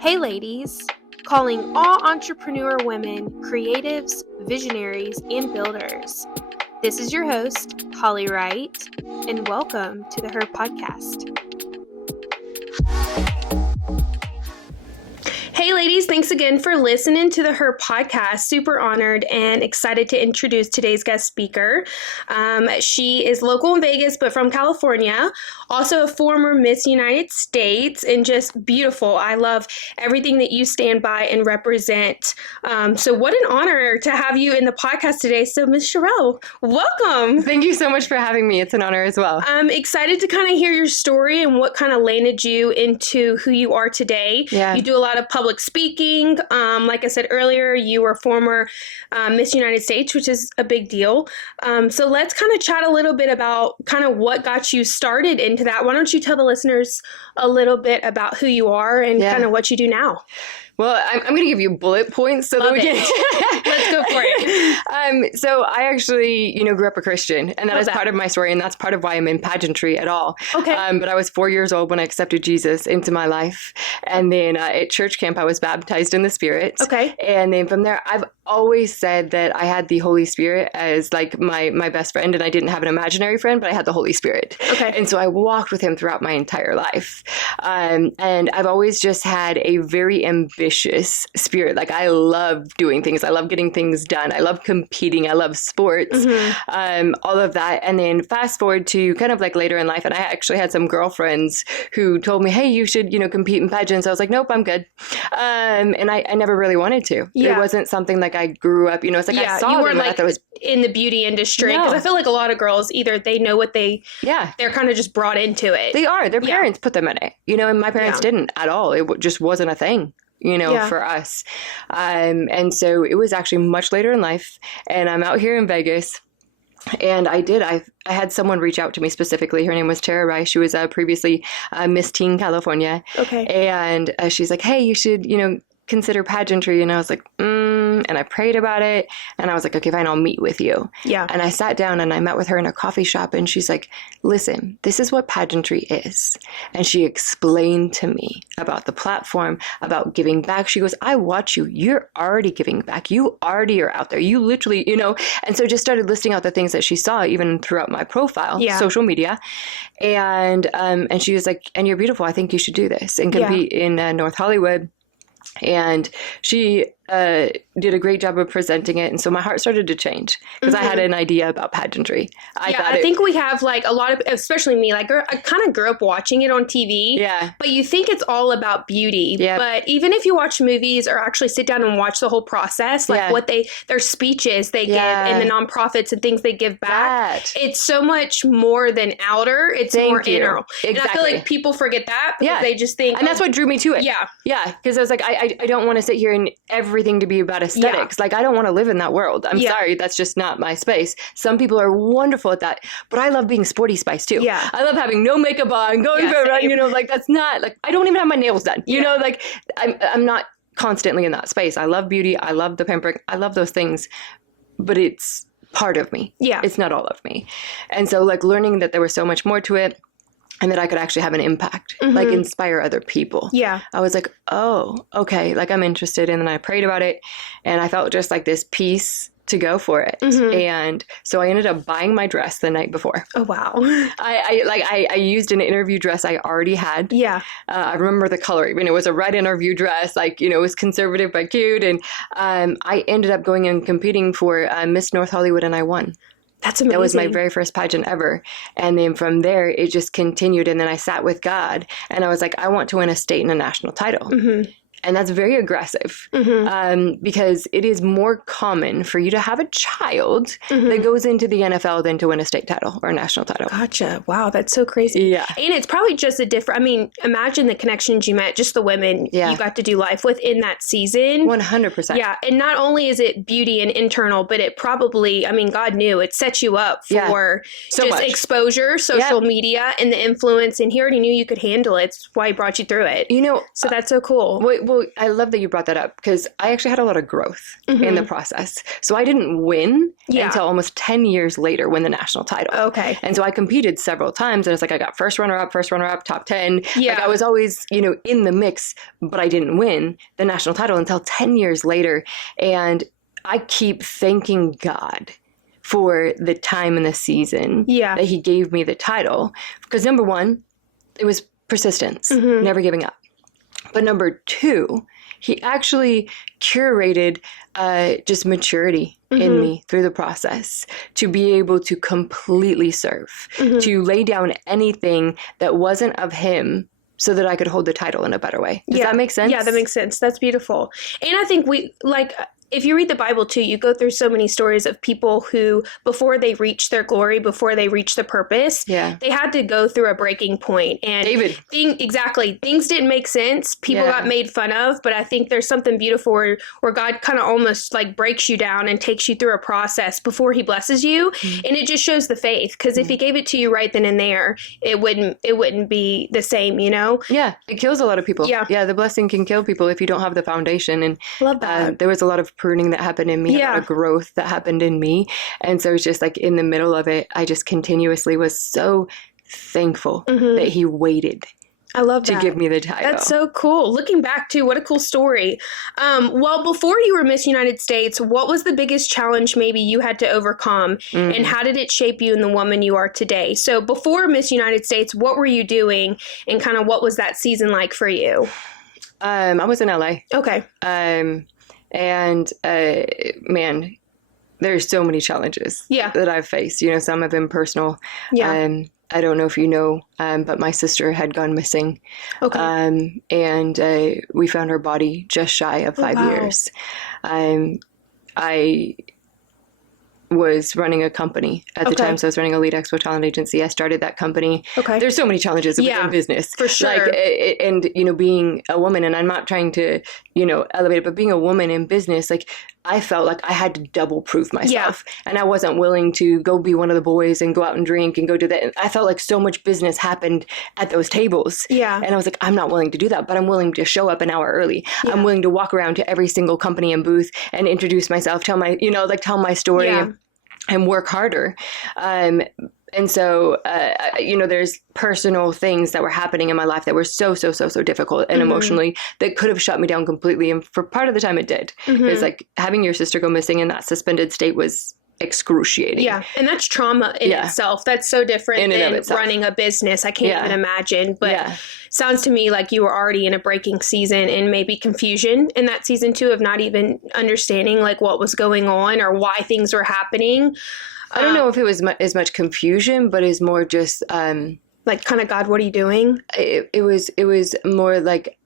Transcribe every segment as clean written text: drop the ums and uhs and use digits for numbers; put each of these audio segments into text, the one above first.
Hey ladies, calling all entrepreneur women, creatives, visionaries, and builders. This is your host, Holly Wright, and welcome to the Her Podcast. Hey ladies, thanks again for listening to the Her Podcast. Super honored and excited to introduce today's guest speaker. She is local in Vegas, but from California. Also a former Miss United States and just beautiful. I love everything that you stand by and represent. So what an honor to have you in the podcast today. So Miss Sharelle, welcome. Thank you so much for having me. It's an honor as well. I'm excited to kind of hear your story and what kind of landed you into who you are today. Yeah. You do a lot of public speaking. Like I said earlier, you were former Miss United States, which is a big deal. So let's kind of chat a little bit about kind of what got you started into that. Why don't you tell the listeners a little bit about who you are and kind of what you do now? Well, I'm going to give you bullet points so that we can. Let's go for it. So I actually, grew up a Christian, and that is part of my story, and that's part of why I'm in pageantry at all. Okay. But I was 4 years old when I accepted Jesus into my life, and then at church camp I was baptized in the Spirit. Okay. And then from there, I've always said that I had the Holy Spirit as like my best friend, and I didn't have an imaginary friend, but I had the Holy Spirit. Okay. And so I walked with him throughout my entire life, and I've always just had a very ambitious spirit. Like I love doing things. I love getting things done. I love competing. I love sports, all of that. And then fast forward to kind of like later in life. And I actually had some girlfriends who told me, hey, you should, compete in pageants. I was like, nope, I'm good. And I never really wanted to. Yeah. It wasn't something like I grew up, it's like I saw you them weren't and I like thought it was in the beauty industry. Because I feel like a lot of girls, either they know what they're kind of just brought into it. They are. Their parents put them in it, and my parents didn't at all. It just wasn't a thing. For us. And so it was actually much later in life, and I'm out here in Vegas. And I had someone reach out to me specifically. Her name was Sharelle. She was previously Miss Teen California. Okay. And she's like, hey, you should, consider pageantry. And I was like, and I prayed about it. And I was like, okay, fine, I'll meet with you. Yeah. And I sat down and I met with her in a coffee shop. And she's like, listen, this is what pageantry is. And she explained to me about the platform, about giving back. She goes, I watch you. You're already giving back. You already are out there. You literally, and so just started listing out the things that she saw even throughout my profile, social media. And she was like, and you're beautiful. I think you should do this and compete in North Hollywood. And she did a great job of presenting it. And so my heart started to change because I had an idea about pageantry. I think we have like a lot of, especially me, like I kind of grew up watching it on TV. Yeah. But you think it's all about beauty. Yeah. But even if you watch movies or actually sit down and watch the whole process, like what their speeches they give and the nonprofits and things they give back, it's so much more than outer. It's more inner. Exactly. And I feel like people forget that because they just think. And that's what drew me to it. Yeah. Yeah. Because I was like, I don't want to sit here and everything to be about aesthetics. Like I don't want to live in that world. I'm sorry. That's just not my space. Some people are wonderful at that, but I love being sporty spice too. Yeah. I love having no makeup on, going for a run, like that's not like, I don't even have my nails done, like I'm not constantly in that space. I love beauty. I love the pampering. I love those things, but it's part of me. Yeah. It's not all of me. And so like learning that there was so much more to it, and that I could actually have an impact, like inspire other people. Yeah. I was like, oh, okay. Like I'm interested. And then I prayed about it and I felt just like this peace to go for it. And so I ended up buying my dress the night before. Oh, wow. I used an interview dress I already had. Yeah. I remember the color. Even it was a red interview dress, like, it was conservative but cute. And I ended up going and competing for Miss North Hollywood and I won. That's amazing. That was my very first pageant ever. And then from there, it just continued. And then I sat with God and I was like, I want to win a state and a national title. And that's very aggressive because it is more common for you to have a child that goes into the NFL than to win a state title or a national title. Gotcha. Wow, that's so crazy. Yeah. And it's probably just a different, imagine the connections you met, just the women you got to do life with in that season. 100%. Yeah. And not only is it beauty and internal, but it probably, God knew it set you up for so just much exposure, social media, and the influence. And he already knew you could handle it. It's why he brought you through it. So that's so cool. Well, I love that you brought that up because I actually had a lot of growth in the process. So I didn't win until almost 10 years later win the national title. Okay. And so I competed several times and it's like I got first runner up, top 10. Yeah. Like I was always, in the mix, but I didn't win the national title until 10 years later. And I keep thanking God for the time in the season that he gave me the title. Because number one, it was persistence, never giving up. But number two, he actually curated just maturity in me through the process to be able to completely serve, to lay down anything that wasn't of him so that I could hold the title in a better way. Does that make sense? Yeah, that makes sense. That's beautiful. And I think if you read the Bible too, you go through so many stories of people who, before they reached their glory, before they reached the purpose, they had to go through a breaking point. And David. Things didn't make sense. People got made fun of. But I think there's something beautiful where God kind of almost like breaks you down and takes you through a process before he blesses you. And it just shows the faith. Because if he gave it to you right then and there, it wouldn't be the same, Yeah, it kills a lot of people. Yeah, the blessing can kill people if you don't have the foundation. And love that. There was a lot of pruning that happened in me, a lot of growth that happened in me. And so it's just like in the middle of it, I just continuously was so thankful that he waited. I love that. To give me the title. That's so cool. Looking back to what a cool story. Well, before you were Miss United States, what was the biggest challenge maybe you had to overcome and how did it shape you in the woman you are today? So before Miss United States, what were you doing and kind of what was that season like for you? I was in LA. Okay. And man, there's so many challenges that I've faced. Some have been personal. Yeah. I don't know if you know, but my sister had gone missing. Okay. And we found her body just shy of 5 years. I was running a company at the time. So I was running a lead expo talent agency. I started that company. Okay. There's so many challenges within business. For sure. And being a woman, and I'm not trying to, elevate it, but being a woman in business, I felt like I had to double prove myself. And I wasn't willing to go be one of the boys and go out and drink and go do that. And I felt like so much business happened at those tables. Yeah. And I was like, I'm not willing to do that, but I'm willing to show up an hour early. Yeah. I'm willing to walk around to every single company and booth and introduce myself, tell my story. Yeah. And work harder. And so, there's personal things that were happening in my life that were so difficult and emotionally that could have shut me down completely. And for part of the time it did. It's like having your sister go missing in that suspended state was excruciating. Yeah. And that's trauma in itself. That's so different than running a business. I can't even imagine. But sounds to me like you were already in a breaking season and maybe confusion in that season too of not even understanding like what was going on or why things were happening. I don't know if it was as much confusion, but it's more just like kind of, God, what are you doing? It was more like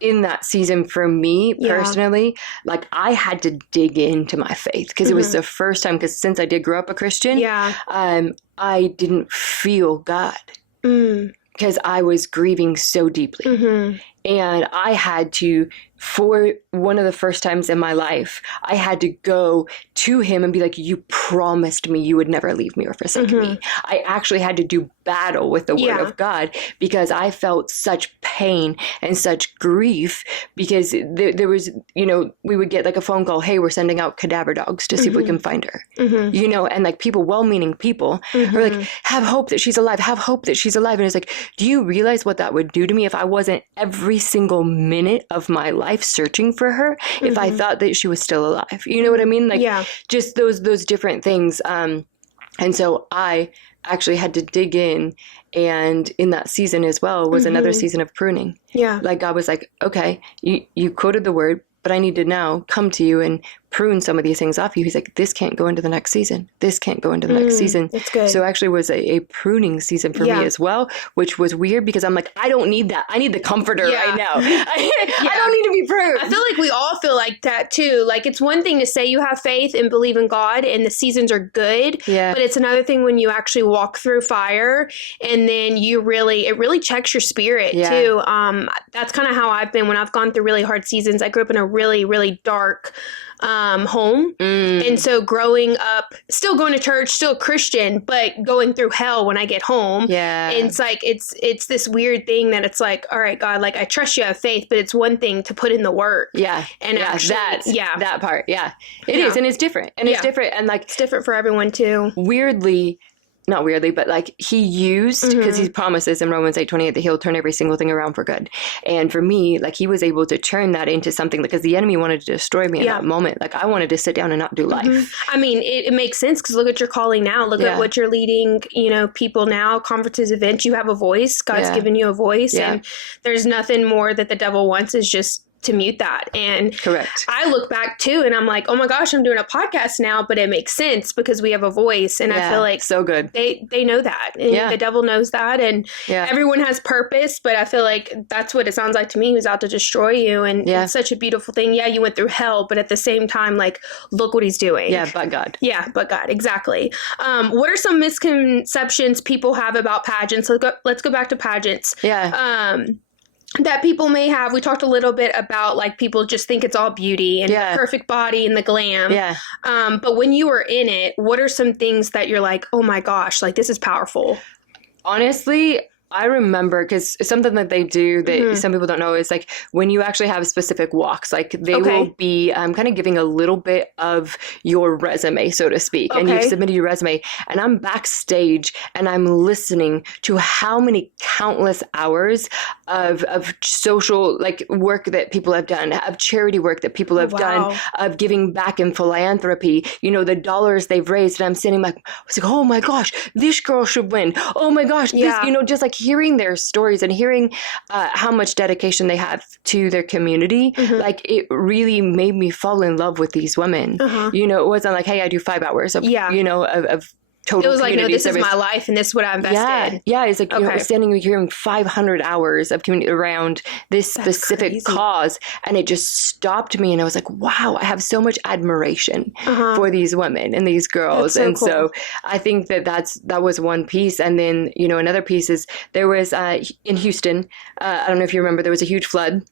in that season for me personally, like I had to dig into my faith because it was the first time, because since I did grow up a Christian, I didn't feel God because I was grieving so deeply. And I had to, for one of the first times in my life, I had to go to him and be like, you promised me you would never leave me or forsake me. I actually had to do battle with the word of God because I felt such pain and such grief because there was, we would get like a phone call, hey, we're sending out cadaver dogs to see if we can find her, and like people, well-meaning people were like, have hope that she's alive, have hope that she's alive. And it's like, do you realize what that would do to me if I wasn't every single minute of my life searching for her, if I thought that she was still alive? You know what I mean? Like just those different things. And so I actually had to dig in, and in that season as well was another season of pruning. Yeah. Like God was like, okay, you quoted the word, but I need to now come to you and prune some of these things off you. He's like, this can't go into the next season. This can't go into the next season. That's good. So actually was a pruning season for me as well, which was weird because I'm like, I don't need that. I need the comforter right now. I don't need to be pruned. I feel like we all feel like that too. Like it's one thing to say you have faith and believe in God and the seasons are good. Yeah. But it's another thing when you actually walk through fire and then it really checks your spirit too. That's kind of how I've been when I've gone through really hard seasons. I grew up in a really, really dark home. And so growing up, still going to church, still Christian, but going through hell when I get home. Yeah. And it's like, it's this weird thing that it's like, all right, God, like I trust you have faith, but it's one thing to put in the work. Yeah. And actually, that part. Yeah. It is. And it's different. And it's different. And like, it's different for everyone too. Not weirdly, but like he used, because he promises in Romans 8:28 that he'll turn every single thing around for good. And for me, like he was able to turn that into something, because the enemy wanted to destroy me in that moment. Like I wanted to sit down and not do life. I mean, it makes sense, because look at your calling now. Look at what you're leading, people now, conferences, events. You have a voice. God's given you a voice. And there's nothing more that the devil wants is just to mute that. And correct. I look back too and I'm like, oh my gosh, I'm doing a podcast now, but it makes sense because we have a voice. And I feel like so good. They know that. And the devil knows that. And everyone has purpose, but I feel like that's what it sounds like to me. He was out to destroy you. And it's such a beautiful thing. Yeah, you went through hell, but at the same time, like, look what he's doing. Yeah, but God. Yeah, but God. Exactly. What are some misconceptions people have about pageants? Let's go back to pageants. Yeah. That people may have. We talked a little bit about like people just think it's all beauty and the perfect body and the glam. Yeah. But when you were in it, what are some things that you're like, oh my gosh, like this is powerful? Honestly, I remember, because something that they do that some people don't know is like when you actually have specific walks, like they will be kind of giving a little bit of your resume, so to speak, and you've submitted your resume, and I'm backstage and I'm listening to how many countless hours of social like work that people have done, of charity work that people have done, of giving back in philanthropy, the dollars they've raised. And I'm sitting like, I was like, oh my gosh, this girl should win. Oh my gosh, this, just like hearing their stories and hearing how much dedication they have to their community, like it really made me fall in love with these women. It wasn't like, hey, I do 5 hours of, of total. It was like, no, this is my life and this is what I invested. Yeah. It's like, standing here in 500 hours of community around this specific cause. And it just stopped me. And I was like, wow, I have so much admiration for these women and these girls. So cool. So I think that was one piece. And then, another piece is there was in Houston, I don't know if you remember, there was a huge flood.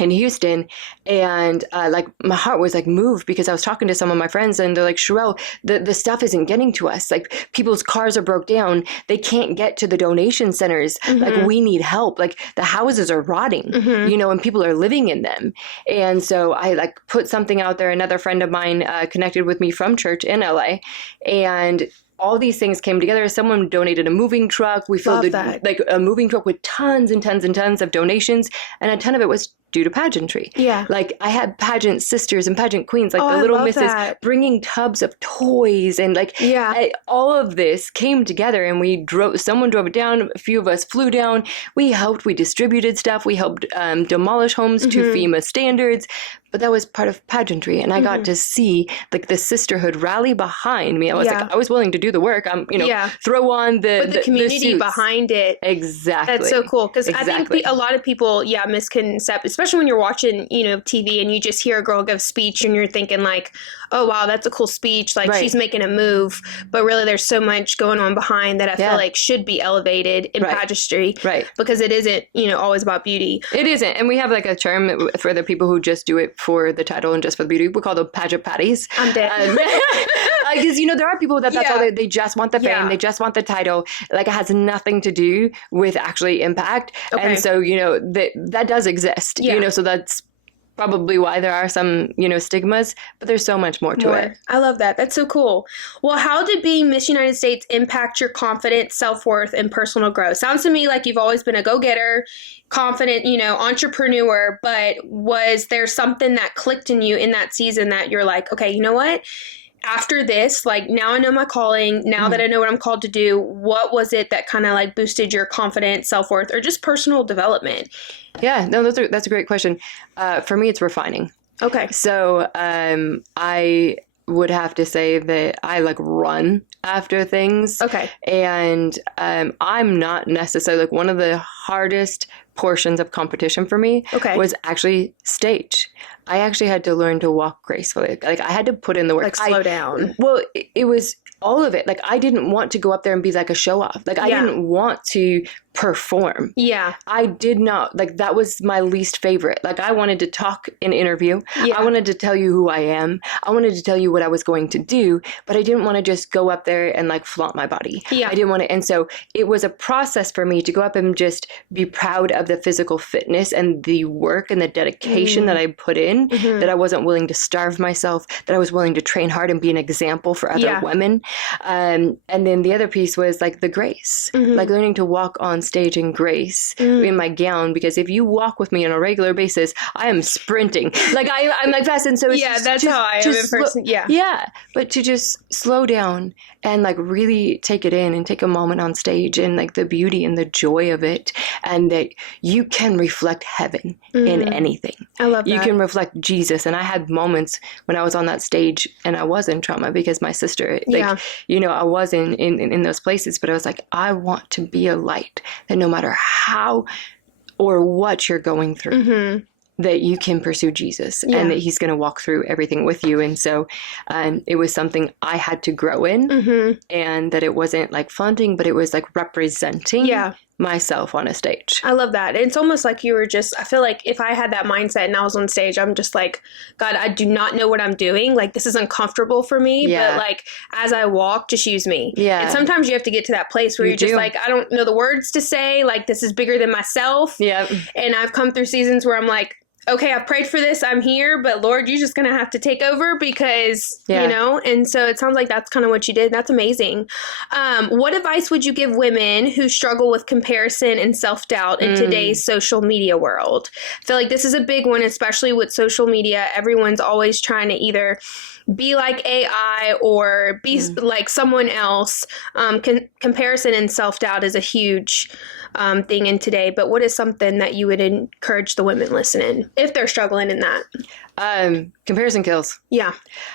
In Houston. And like my heart was like moved because I was talking to some of my friends and they're like, Sharelle, the stuff isn't getting to us. Like people's cars are broke down. They can't get to the donation centers. Like we need help. Like the houses are rotting, and people are living in them. And so I like put something out there. Another friend of mine connected with me from church in LA, and all these things came together. Someone donated a moving truck. We filled like a moving truck with tons and tons and tons of donations. And a ton of it was due to pageantry. Yeah. Like I had pageant sisters and pageant queens, like the little misses bringing tubs of toys. And like all of this came together and someone drove it down. A few of us flew down. We helped, we distributed stuff. We helped demolish homes to FEMA standards. But that was part of pageantry. And I got to see like the sisterhood rally behind me. I was like, I was willing to do the work. Throw on the community behind it. Exactly. That's so cool. Because I think a lot of people, misconcept, especially when you're watching, TV and you just hear a girl give a speech and you're thinking like, oh, wow, that's a cool speech. Like she's making a move. But really there's so much going on behind that I feel like should be elevated in pageantry. Right. Because it isn't, always about beauty. It isn't. And we have like a term for the people who just do it for the title and just for the beauty. We call them pageant patties. I'm dead. Because, there are people that's all they just want the fame. They just want the title. Like it has nothing to do with actually impact. And so, that does exist, so that's probably why there are some, stigmas, but there's so much more to it. I love that. That's so cool. Well, how did being Miss United States impact your confidence, self-worth, and personal growth? Sounds to me like you've always been a go-getter, confident, entrepreneur, but was there something that clicked in you in that season that you're like, okay, you know what? After this, like now I know my calling, now that I know what I'm called to do, what was it that kind of like boosted your confidence, self-worth, or just personal development? Yeah, no, that's a great question. For me, it's refining. Okay. So I would have to say that I like run after things. Okay. And I'm not necessarily like one of the hardest portions of competition for me was actually stage. I actually had to learn to walk gracefully. Like I had to put in the work. Like slow down. Well, it was all of it. Like I didn't want to go up there and be like a show off. Like I didn't want to perform. Yeah. I did not. Like that was my least favorite. Like I wanted to talk in interview. Yeah. I wanted to tell you who I am. I wanted to tell you what I was going to do, but I didn't want to just go up there and like flaunt my body. Yeah. I didn't want to. And so it was a process for me to go up and just be proud of the physical fitness and the work and the dedication that I put in, that I wasn't willing to starve myself, that I was willing to train hard and be an example for other women. And then the other piece was like the grace, like learning to walk on stage in grace in my gown, because if you walk with me on a regular basis, I am sprinting. Like I'm like fast. And so it's that's how I am in person. Yeah. But to just slow down and like really take it in and take a moment on stage and like the beauty and the joy of it, and that you can reflect heaven in anything. I love that. You can reflect Jesus. And I had moments when I was on that stage and I was in trauma because my sister, like, you know, I was in those places, but I was like, I want to be a light that no matter how or what you're going through, that you can pursue Jesus and that he's going to walk through everything with you. And so it was something I had to grow in, and that it wasn't like flaunting, but it was like representing myself on a stage. I love that. It's almost like you were just, I feel like if I had that mindset and I was on stage, I'm just like, God, I do not know what I'm doing. Like, this is uncomfortable for me, but like, as I walk, just use me. Yeah. And sometimes you have to get to that place where you're just like, I don't know the words to say. Like, this is bigger than myself. Yeah. And I've come through seasons where I'm like, okay, I prayed for this, I'm here, but Lord, you're just going to have to take over because, you know, and so it sounds like that's kind of what you did. That's amazing. What advice would you give women who struggle with comparison and self-doubt in today's social media world? I feel like this is a big one, especially with social media. Everyone's always trying to either be like AI or be like someone else. Comparison and self-doubt is a huge thing in today, but what is something that you would encourage the women listening if they're struggling in that? Comparison kills. Yeah.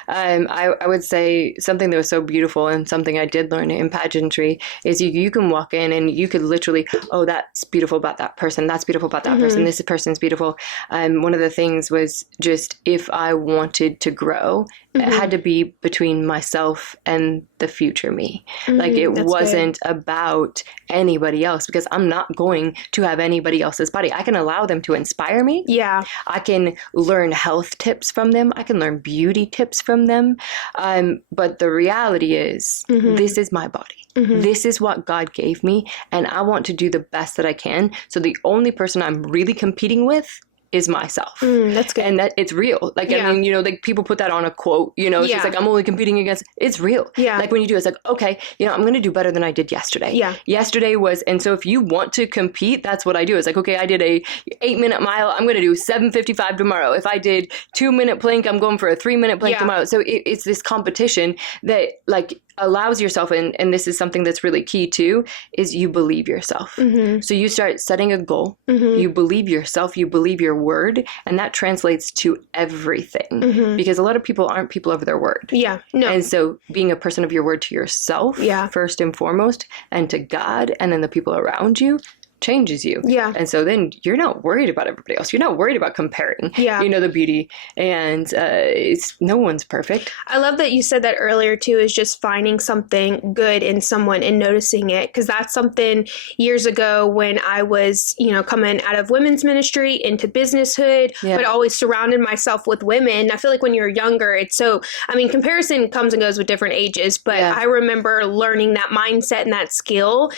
I would say something that was so beautiful and something I did learn in pageantry is you can walk in and you could literally, oh, that's beautiful about that person. That's beautiful about that person. This person's beautiful. One of the things was just if I wanted to grow, it had to be between myself and the future me. Like it wasn't about anybody else, because I'm not going to have anybody else's body. I can allow them to inspire me. Yeah. I can learn health tips from them. I can learn beauty tips from them. But the reality is, this is my body. This is what God gave me, and I want to do the best that I can. So the only person I'm really competing with is myself. That's good. And that it's real. Like, I mean, you know, like people put that on a quote, you know, it's just like, I'm only competing against, it's real. Yeah. Like when you do, it's like, okay, you know, I'm going to do better than I did yesterday. Yeah. Yesterday was, and so if you want to compete, that's what I do. It's like, okay, I did a 8-minute mile. I'm going to do 7:55 tomorrow. If I did 2-minute plank, I'm going for a 3-minute plank tomorrow. So it's this competition that like allows yourself, and this is something that's really key too, is you believe yourself. So you start setting a goal, you believe yourself, you believe your word, and that translates to everything, because a lot of people aren't people of their word. Yeah. No. And so being a person of your word to yourself, first and foremost, and to God, and then the people around you, changes you. Yeah. And so then you're not worried about everybody else. You're not worried about comparing, you know, the beauty. And it's no one's perfect. I love that you said that earlier too, is just finding something good in someone and noticing it. Because that's something years ago when I was, you know, coming out of women's ministry into businesshood, but always surrounded myself with women. I feel like when you're younger, it's so, I mean, comparison comes and goes with different ages, but I remember learning that mindset and that skill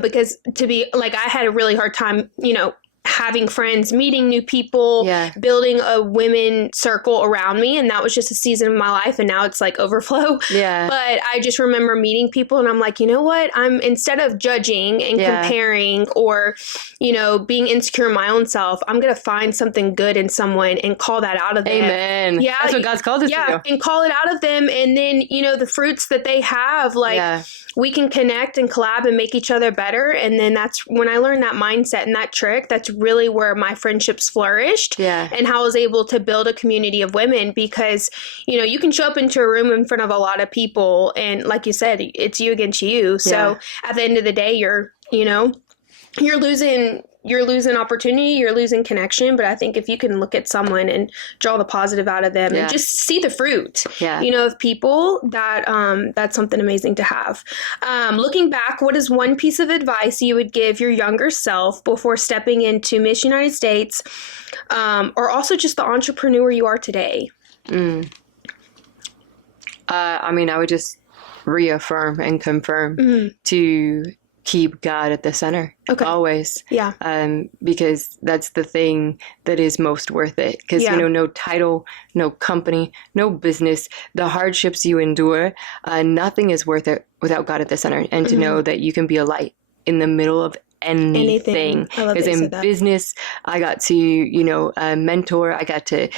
because to be like, I had a really hard time, you know, having friends, meeting new people, building a women circle around me. And that was just a season of my life. And now it's like overflow. Yeah. But I just remember meeting people and I'm like, you know what? I'm, instead of judging and comparing or, you know, being insecure in my own self, I'm going to find something good in someone and call that out of them. Amen. Yeah. That's what God's called us to do. And call it out of them. And then, you know, the fruits that they have, like we can connect and collab and make each other better. And then that's when I learned that mindset and that trick, that's really where my friendships flourished and how I was able to build a community of women, because, you know, you can show up into a room in front of a lot of people and like you said, it's you against you. So at the end of the day, you're, you know, you're losing you're losing opportunity, you're losing connection. But I think if you can look at someone and draw the positive out of them and just see the fruit, of people, that's something amazing to have. Looking back, what is one piece of advice you would give your younger self before stepping into Miss United States, or also just the entrepreneur you are today? I would just reaffirm and confirm to keep God at the center. Always. Yeah. Because that's the thing that is most worth it. Because, no title, no company, no business, the hardships you endure, nothing is worth it without God at the center. And to know that you can be a light in the middle of anything. Because in business, I got to, mentor. I got to,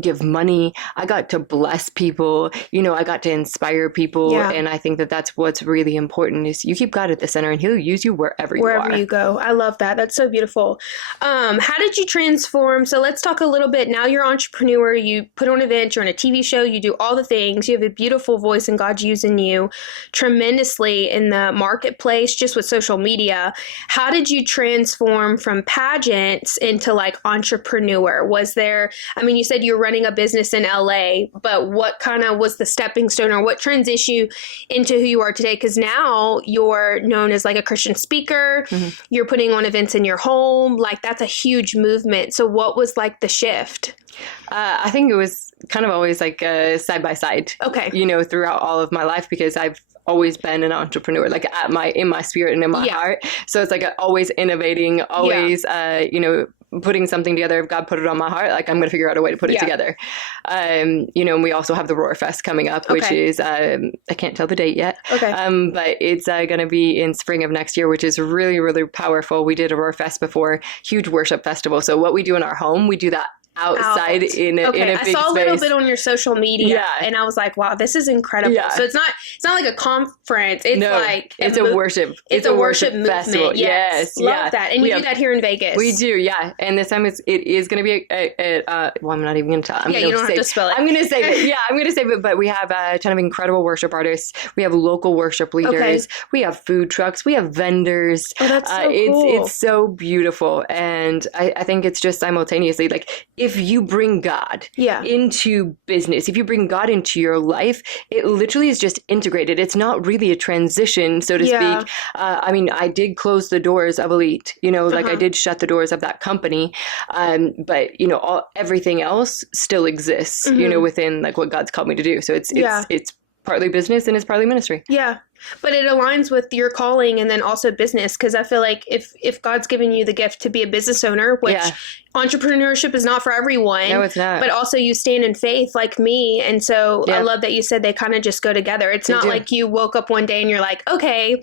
give money. I got to bless people. I got to inspire people. Yeah. And I think that that's what's really important is you keep God at the center and he'll use you wherever you go. I love that. That's so beautiful. How did you transform? So let's talk a little bit. Now you're an entrepreneur. You put on events. You're on a TV show. You do all the things. You have a beautiful voice and God's using you tremendously in the marketplace, just with social media. How did you transform from pageants into like entrepreneur? Was there, you said you're running a business in LA, but what kind of was the stepping stone or what transitioned you into who you are today? Because now you're known as like a Christian speaker. You're putting on events in your home. Like that's a huge movement. So what was like the shift? I think it was kind of always like side by side. Okay. Throughout all of my life, because I've always been an entrepreneur, like in my spirit and in my heart. So it's like always innovating, always, putting something together. If God put it on my heart, like I'm going to figure out a way to put it together. And we also have the Roar Fest coming up, which is, I can't tell the date yet. But it's going to be in spring of next year, which is really, really powerful. We did a Roar Fest before, huge worship festival. So what we do in our home, we do that outside in a big space. I saw a little bit on your social media and I was like, wow, this is incredible. So it's not like a conference. It's it's a worship festival. Yes. Love that. And you do that here in Vegas. We do, yeah. And this time it is going to be well, I'm not even going to tell. You don't have to spell it. I'm going to save it. Yeah, I'm going to save it. But we have a ton of incredible worship artists. We have local worship leaders. We have food trucks. We have vendors. Oh, that's so cool. It's so beautiful. And I think it's just simultaneously like, if you bring God into business, if you bring God into your life, it literally is just integrated. It's not really a transition, so to speak. I did close the doors of Elite, like I did shut the doors of that company. But, everything else still exists, within like what God's called me to do. So it's partly business and it's partly ministry. Yeah. But it aligns with your calling and then also business. Because I feel like if God's given you the gift to be a business owner, which entrepreneurship is not for everyone. No, it's not. But also you stand in faith like me. And so I love that you said they kind of just go together. It's not like you woke up one day and you're like, okay,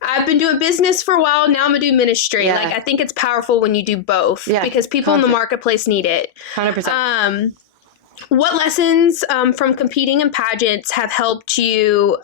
I've been doing business for a while. Now I'm going to do ministry. Like, I think it's powerful when you do both because people in the marketplace need it. 100%. What lessons from competing in pageants have helped you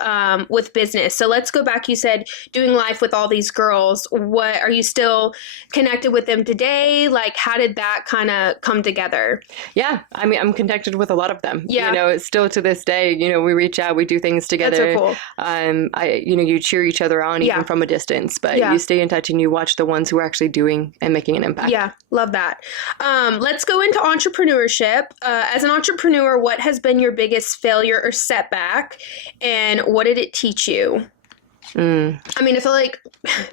with business? So let's go back. You said doing life with all these girls. What are you still connected with them today? Like, how did that kind of come together? Yeah, I'm connected with a lot of them. Yeah, still to this day. We reach out, we do things together. That's so cool. You cheer each other on even from a distance, but you stay in touch and you watch the ones who are actually doing and making an impact. Yeah, love that. Let's go into entrepreneurship. As an entrepreneur, what has been your biggest failure or setback, and what did it teach you? I feel like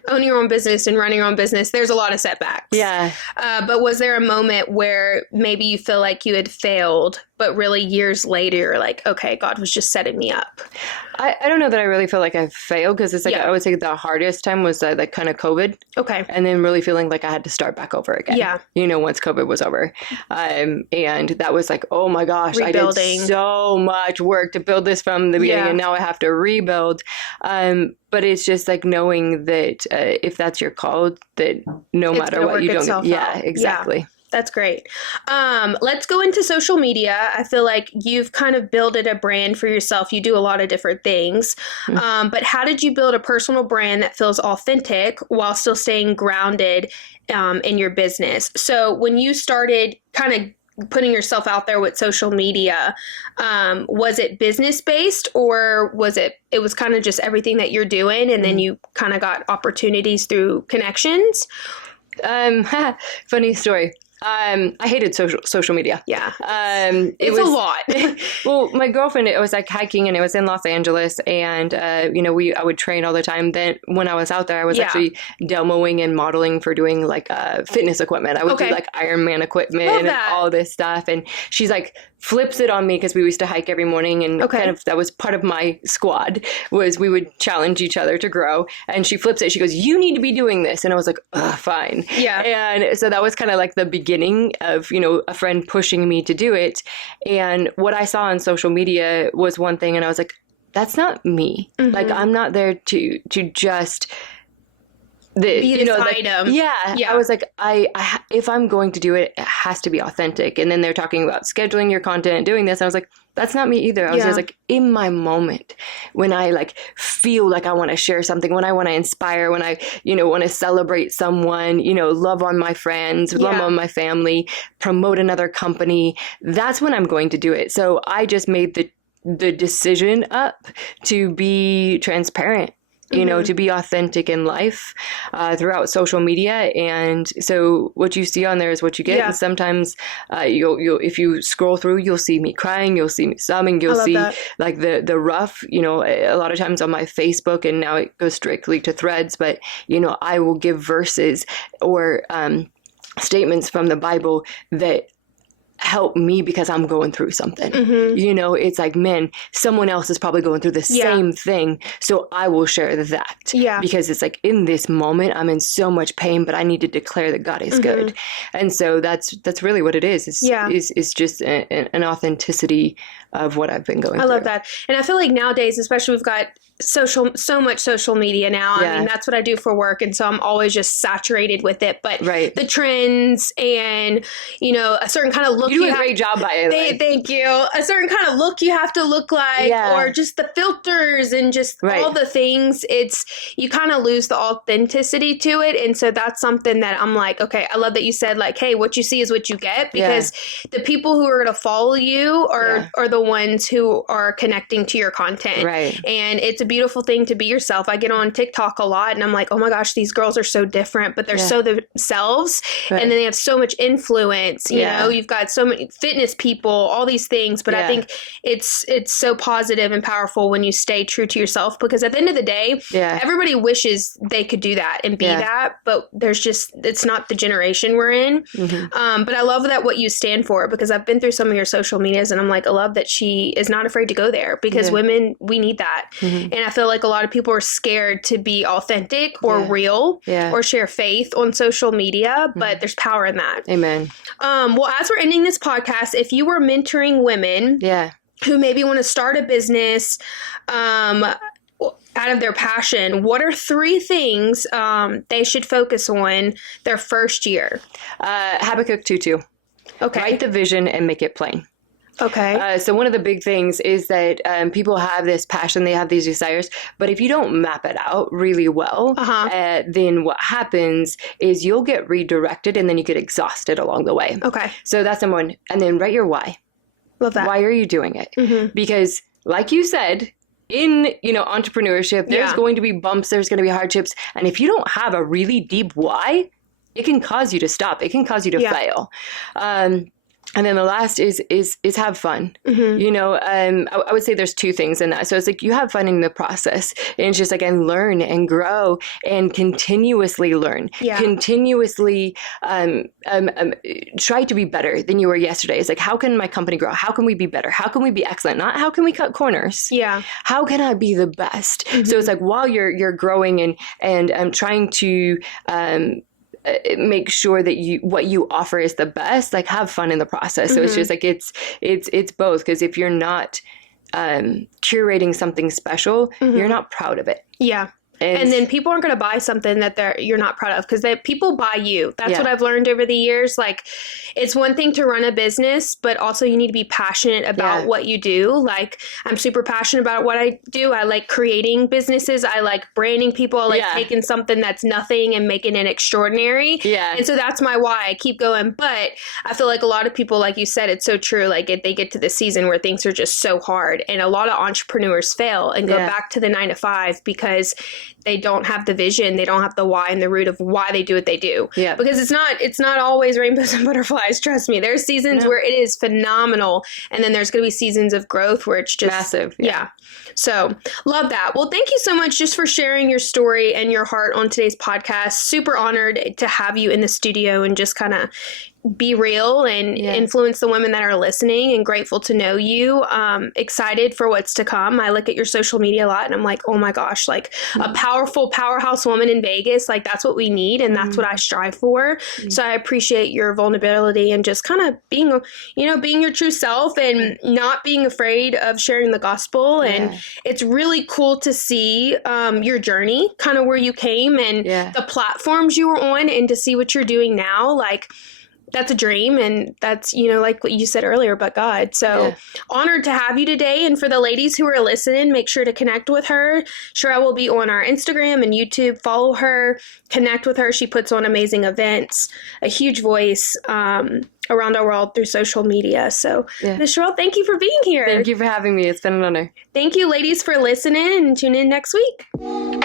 owning your own business and running your own business, there's a lot of setbacks. Yeah. But was there a moment where maybe you feel like you had failed, but really years later, you're like, okay, God was just setting me up? I don't know that I really feel like I failed, because it's like, I would say the hardest time was like kind of COVID. Okay. And then really feeling like I had to start back over again. Yeah. Once COVID was over. And that was like, oh my gosh, rebuilding. I did so much work to build this from the beginning and now I have to rebuild. But it's just like knowing that if that's your call, that no matter what, you don't. Yeah, exactly. Yeah. That's great. Let's go into social media. I feel like you've kind of built a brand for yourself. You do a lot of different things. But how did you build a personal brand that feels authentic while still staying grounded in your business? So when you started kind of putting yourself out there with social media, was it business based, or was it was kind of just everything that you're doing and then you kind of got opportunities through connections? Funny story. I hated social media. Yeah. It's a lot. Well, my girlfriend, it was like hiking and it was in Los Angeles and, I would train all the time. Then when I was out there, I was actually demoing and modeling for doing like fitness equipment. I would do like Ironman equipment and all this stuff. And she's like, flips it on me because we used to hike every morning and kind of that was part of my squad was we would challenge each other to grow. And she flips it. She goes, you need to be doing this. And I was like, fine. Yeah. And so that was kind of like the beginning of, a friend pushing me to do it. And what I saw on social media was one thing. And I was like, that's not me. Mm-hmm. Like, I'm not there to just be this item. I was like, I if I'm going to do it, it has to be authentic. And then they're talking about scheduling your content and doing this. And I was like, that's not me either. I was just like, in my moment, when I like feel like I want to share something, when I want to inspire, when I, want to celebrate someone, love on my friends, love on my family, promote another company, that's when I'm going to do it. So I just made the decision up to be transparent. To be authentic in life throughout social media. And so what you see on there is what you get. And sometimes you'll if you scroll through, you'll see me crying, you'll see me sobbing, you'll see like the rough, a lot of times on my Facebook, and now it goes strictly to Threads, but, I will give verses or statements from the Bible that help me because I'm going through something. Mm-hmm. It's like, man, someone else is probably going through the same thing. So I will share that. Yeah. Because it's like in this moment, I'm in so much pain, but I need to declare that God is good. And so that's really what it is. It's just an authenticity of what I've been going through. I love that. And I feel like nowadays, especially we've got so much social media now. I mean, that's what I do for work. And so I'm always just saturated with it. But the trends and, a certain kind of look. You do a great job by it. Thank you. A certain kind of look you have to look like, or just the filters and just all the things. You kind of lose the authenticity to it. And so that's something that I'm like, okay, I love that you said like, hey, what you see is what you get, because the people who are going to follow you are the ones who are connecting to your content. Right. And it's a beautiful thing to be yourself. I get on TikTok a lot and I'm like, oh my gosh, these girls are so different, but they're so themselves. Right. And then they have so much influence. You know, you've got so many fitness people, all these things. But I think it's so positive and powerful when you stay true to yourself, because at the end of the day, everybody wishes they could do that and be that, but it's not the generation we're in. Mm-hmm. But I love that what you stand for, because I've been through some of your social medias and I'm like, I love that she is not afraid to go there, because women, we need that. Mm-hmm. And I feel like a lot of people are scared to be authentic or real or share faith on social media, but there's power in that. Amen. Well, as we're ending this podcast, if you were mentoring women who maybe want to start a business out of their passion, what are 3 things they should focus on their first year? Habakkuk 2:2. Okay. Write the vision and make it plain. Okay. So one of the big things is that people have this passion, they have these desires, but if you don't map it out really well, then what happens is you'll get redirected and then you get exhausted along the way. Okay. So that's number 1. And then write your why. Love that. Why are you doing it? Mm-hmm. Because like you said, in entrepreneurship, there's going to be bumps, there's going to be hardships. And if you don't have a really deep why, it can cause you to stop. It can cause you to fail. And then the last is have fun. Mm-hmm. I would say there's 2 things in that. So it's like you have fun in the process, and it's just like, and learn and grow and continuously learn, continuously try to be better than you were yesterday. It's like, how can my company grow? How can we be better? How can we be excellent? Not how can we cut corners? Yeah. How can I be the best? Mm-hmm. So it's like, while you're growing and trying to make sure that what you offer is the best, like have fun in the process. So it's just like, it's both. Because if you're not curating something special, you're not proud of it. Yeah. And then people aren't going to buy something that you're not proud of, because people buy you. That's what I've learned over the years. Like, it's one thing to run a business, but also you need to be passionate about what you do. Like, I'm super passionate about what I do. I like creating businesses. I like branding people. I like taking something that's nothing and making it extraordinary. Yeah. And so that's my why. I keep going. But I feel like a lot of people, like you said, it's so true. Like, they get to the season where things are just so hard. And a lot of entrepreneurs fail and go back to the 9 to 5 because they don't have the vision, they don't have the why and the root of why they do what they do. Yeah. Because it's not always rainbows and butterflies, trust me. There's seasons where it is phenomenal, and then there's going to be seasons of growth where it's just massive. Yeah. So, love that. Well, thank you so much just for sharing your story and your heart on today's podcast. Super honored to have you in the studio and just kind of be real and influence the women that are listening, and grateful to know you. Excited for what's to come. I look at your social media a lot and I'm like, oh my gosh, like a powerful powerhouse woman in Vegas. Like that's what we need. And that's what I strive for. So I appreciate your vulnerability and just kind of being your true self and not being afraid of sharing the gospel. And it's really cool to see your journey, kind of where you came and the platforms you were on, and to see what you're doing now. Like, that's a dream, and that's, like what you said earlier, but God. So honored to have you today. And for the ladies who are listening, make sure to connect with her. Sharelle will be on our Instagram and YouTube. Follow her, connect with her. She puts on amazing events, a huge voice around our world through social media. So Ms. Sharelle, thank you for being here. Thank you for having me. It's been an honor. Thank you, ladies, for listening, and tune in next week.